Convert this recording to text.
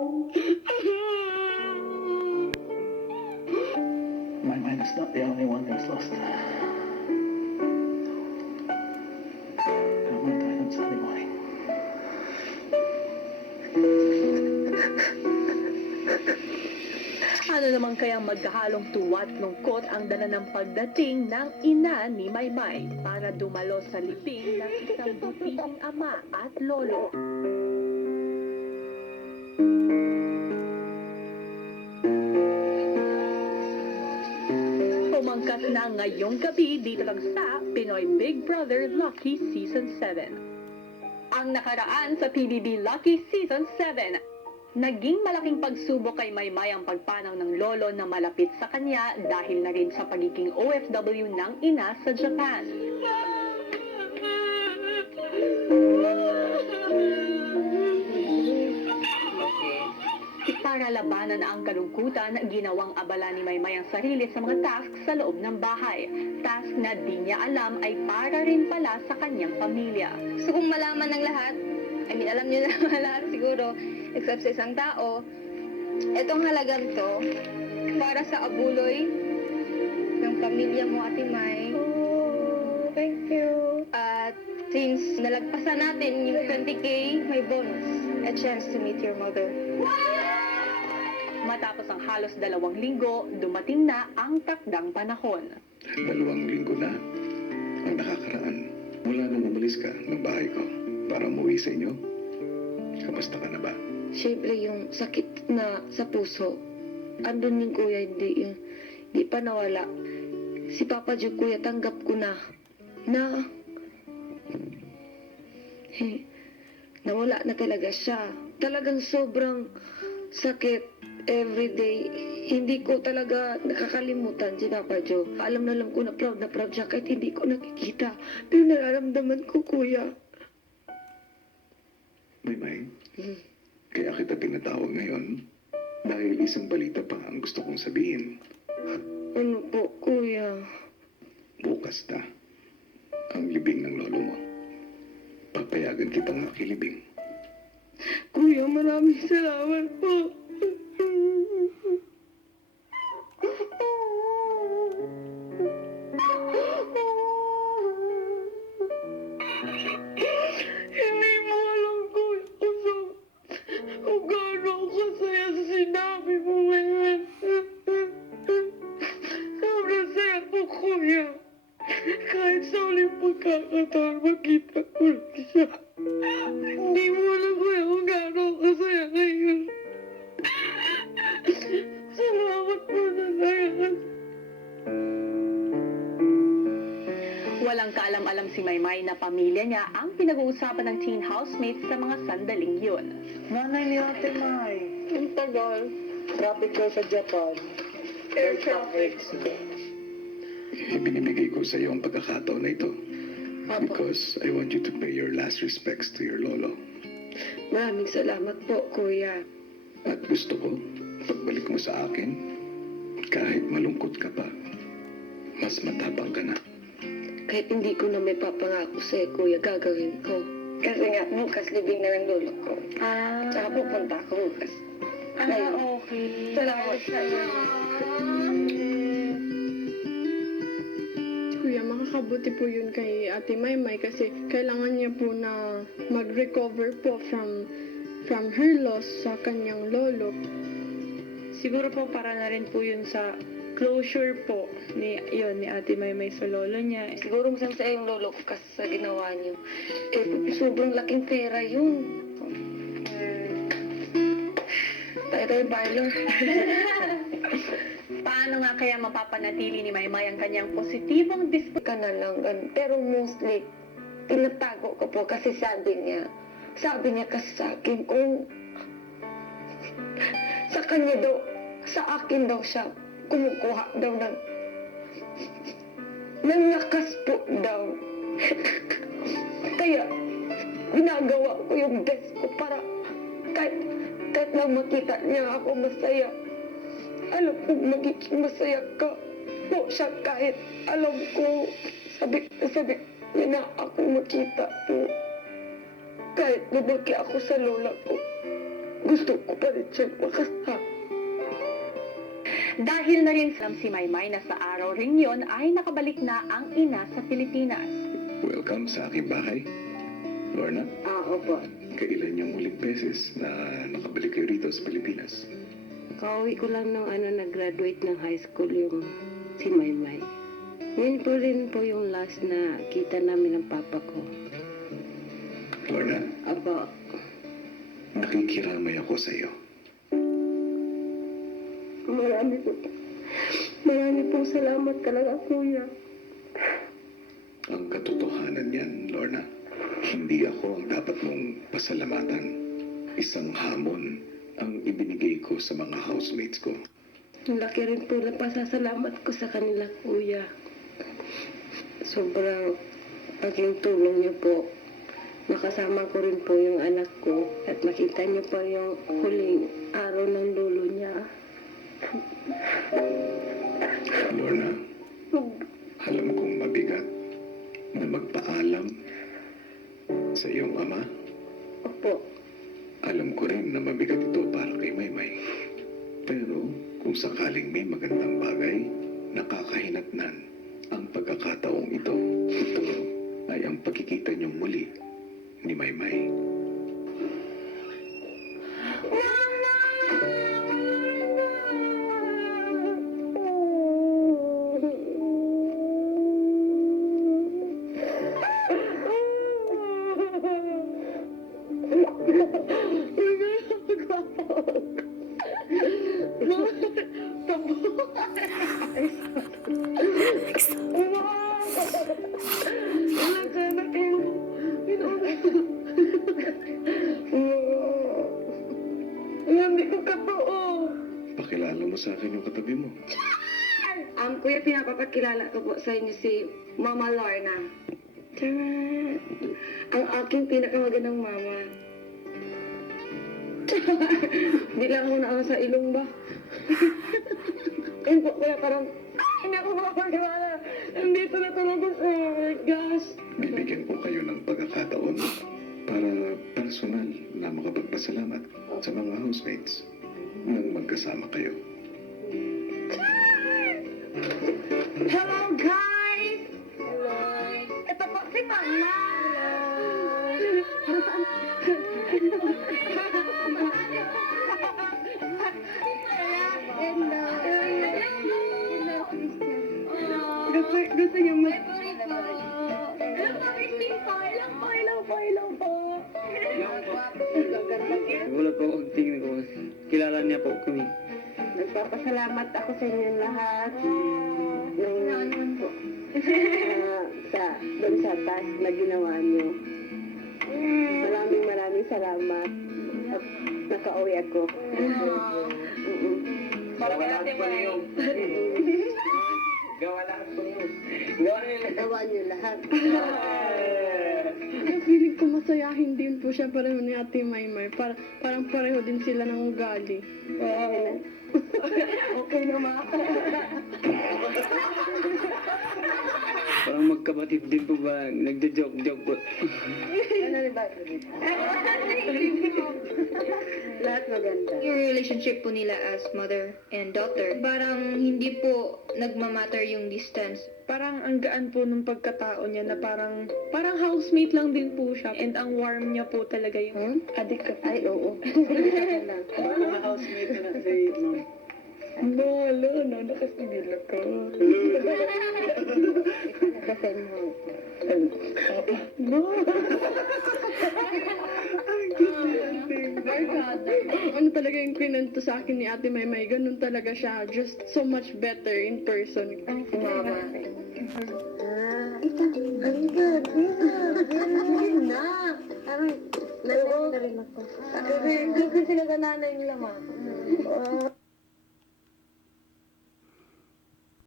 My mind is not the only one who's lost. Mama died on Sunday morning. Ano naman kayang magkahalong tuwa at lungkot ang dala ng pagdating ng ina ni Maymay para dumalo sa libing ng isang butihing ama at lolo. Umangkat na ngayong gabi dito lang sa Pinoy Big Brother Lucky Season 7. Ang nakaraan sa PBB Lucky Season 7, naging malaking pagsubok kay Maymay ang pagpanaw ng lolo na malapit sa kanya dahil na rin sa pagiging OFW ng ina sa Japan. Para labanan ang kalungkutan, ginawang abala ni Maymay ang sarili sa mga tasks sa loob ng bahay. Task na di niya alam ay para rin pala sa kanyang pamilya. Gusto kong malaman ng lahat, alam niyo na lahat siguro, except sa isang tao, etong halagang to, para sa abuloy ng pamilya mo, Ate May. Oh, thank you. At since nalagpasan natin yung 20K, may bonus. A chance to meet your mother. Matapos ang halos 2 linggo, dumating na ang takdang panahon. 2 linggo na ang nakakaraan mula nung umalis ka ng bahay ko para umuwi sa inyo. Kamusta ka na ba? Siyempre yung sakit na sa puso, andun din kuya, hindi pa nawala. Si Papa Joe kuya, tanggap ko na nawala na talaga siya. Talagang sobrang sakit everyday. Hindi ko talaga nakakalimutan si Papa Joe. Alam ko na proud siya kahit hindi ko nakikita. Pero nararamdaman ko, kuya. Maymay, kaya kita tinatawag ngayon dahil isang balita pa ang gusto kong sabihin. Ano po, kuya? Bukas na ang libing ng lolo mo. Papayagan kitang makilibing. Kuya, maraming salamat po. Hindi mo alam, kuya, kung gaano ako kasaya sa sinabi mo ngayon. Sobrang saya ko, kuya. Kahit sa uling pagkakataon, makita ko lang siya. Hindi mo alam, kuya, kung gaano ako kasaya ngayon. Salamat po sa saya. Walang kaalam-alam si Maymay na pamilya niya ang pinag-uusapan ng teen housemates sa mga sandaling yun. Nanay ni Ate May. Ang tagal. Traffic ko sa Japan. Air traffic. Ibinibigay ko sa iyo ang pagkakataon na ito Papa, because I want you to pay your last respects to your lolo. maraming salamat po, kuya. At gusto ko, pagbalik mo sa akin, kahit malungkot ka pa, mas matapang ka na. Kahit hindi ko na may papangako sa'yo, kuya, gagawin ko. Kasi nga, bukas libing na ng lolo ko. Tsaka pupunta ako bukas. Okay. Salamat sa'yo. Kuya, makakabuti po yun kay Ate Maymay kasi kailangan niya po na mag-recover po from her loss sa kanyang lolo. Siguro po para na rin po yun sa closure po ni Ate Maymay sa lolo niya. Siguro masaya yung lolo ko kasi sa ginawa niyo. Sobrang laking pera yun. Tayo, parlor. Paano nga kaya mapapanatili ni Maymay ang kanyang positibong disposition? Ka na lang. Pero mostly, tinatago ko po kasi sabi niya kasi sa akin kung sa kanya daw, sa akin daw siya kumukuha daw ng lakas po daw. Kaya, ginagawa ko yung best ko para kahit lang makita niya ako masaya. Alam ko magiging masaya ka po siya kahit alam ko sabi niya na ako makita po. Kahit lumaki ako sa lola ko, gusto ko pa rin siyang makasama. Dahil na rin si Maymay na sa araw ring yon ay nakabalik na ang ina sa Pilipinas. Welcome sa aking bahay. Lorna, Opo. kailan yung huling beses na nakabalik kayo rito sa Pilipinas? Kauwi ko lang nung nag-graduate ng high school yung si Maymay. Yun po rin po yung last na kita namin ng papa ko. Lorna, Apo, nakikiramay ako sa iyo. marami pong salamat talaga, kuya. Ang katotohanan niyan, Lorna, hindi ako ang dapat mong pasalamatan. Isang hamon ang ibinigay ko sa mga housemates ko. Ang laki rin po na pasasalamat ko sa kanila, kuya. Sobrang paging tulong niyo po. Nakasama ko rin po yung anak ko at nakita niyo pa yung huling araw ng lolo niya. Lorna, alam kong mabigat na magpaalam sa iyong ama. Opo, Alam ko rin na mabigat ito para kay Maymay. Pero kung sakaling may magandang bagay, nakakahinatnan ang pagkakataong ito. Ito ay ang pagkikita niyong muli ni Maymay. hindi ko katoo. Pakilala mo sa akin yung katabi mo. Kuya, pinapapakilala ko po sa inyo si Mama Lorna. Tara! Ang aking pinakamagandang mama. Di lang muna ako sa ilong ba? Ayun po, kuya, parang, hindi ako makapagkawala. Nandito na talaga sa gosh. Bibigyan ko kayo ng pagkakataon para personal na makapagpasalamat sa mga housemates nang magkasama kayo. Hello, guys! Hello! Ito po si Mama! Gusto niyo mo? Wala po akong tingin ko. Kilala niya po kami. Nagpapasalamat ako sa inyo lahat. Doon sa task na ginawa niyo. Maraming salamat. At nakauwi ako. Gawa lahat po niyo. Gawa lahat po niyo. Gawa niyo lahat. Feeling ko masayahin din po siya pareho ni Ate Maymay. Parang pareho din sila ng ugali. Okay naman. Parang magkabatid din po ba? Nagja-joke-joke po. Lahat maganda. Yung relationship po nila as mother and daughter, parang hindi po nagmamatter yung distance. Parang ang gaan po nung pagkatao niya na parang housemate lang din po siya. And ang warm niya po talaga yung adik ko. Ay, oo. Parang mga housemate na si Ma'am. Nakasibila ka. Kasi mo. Ano talaga yung pinanto sa akin ni Ate Maymay, ganun talaga siya. Just so much better in person. Si Mama. Narinig na rin ako. Kasi sila ka nanay nila, ma.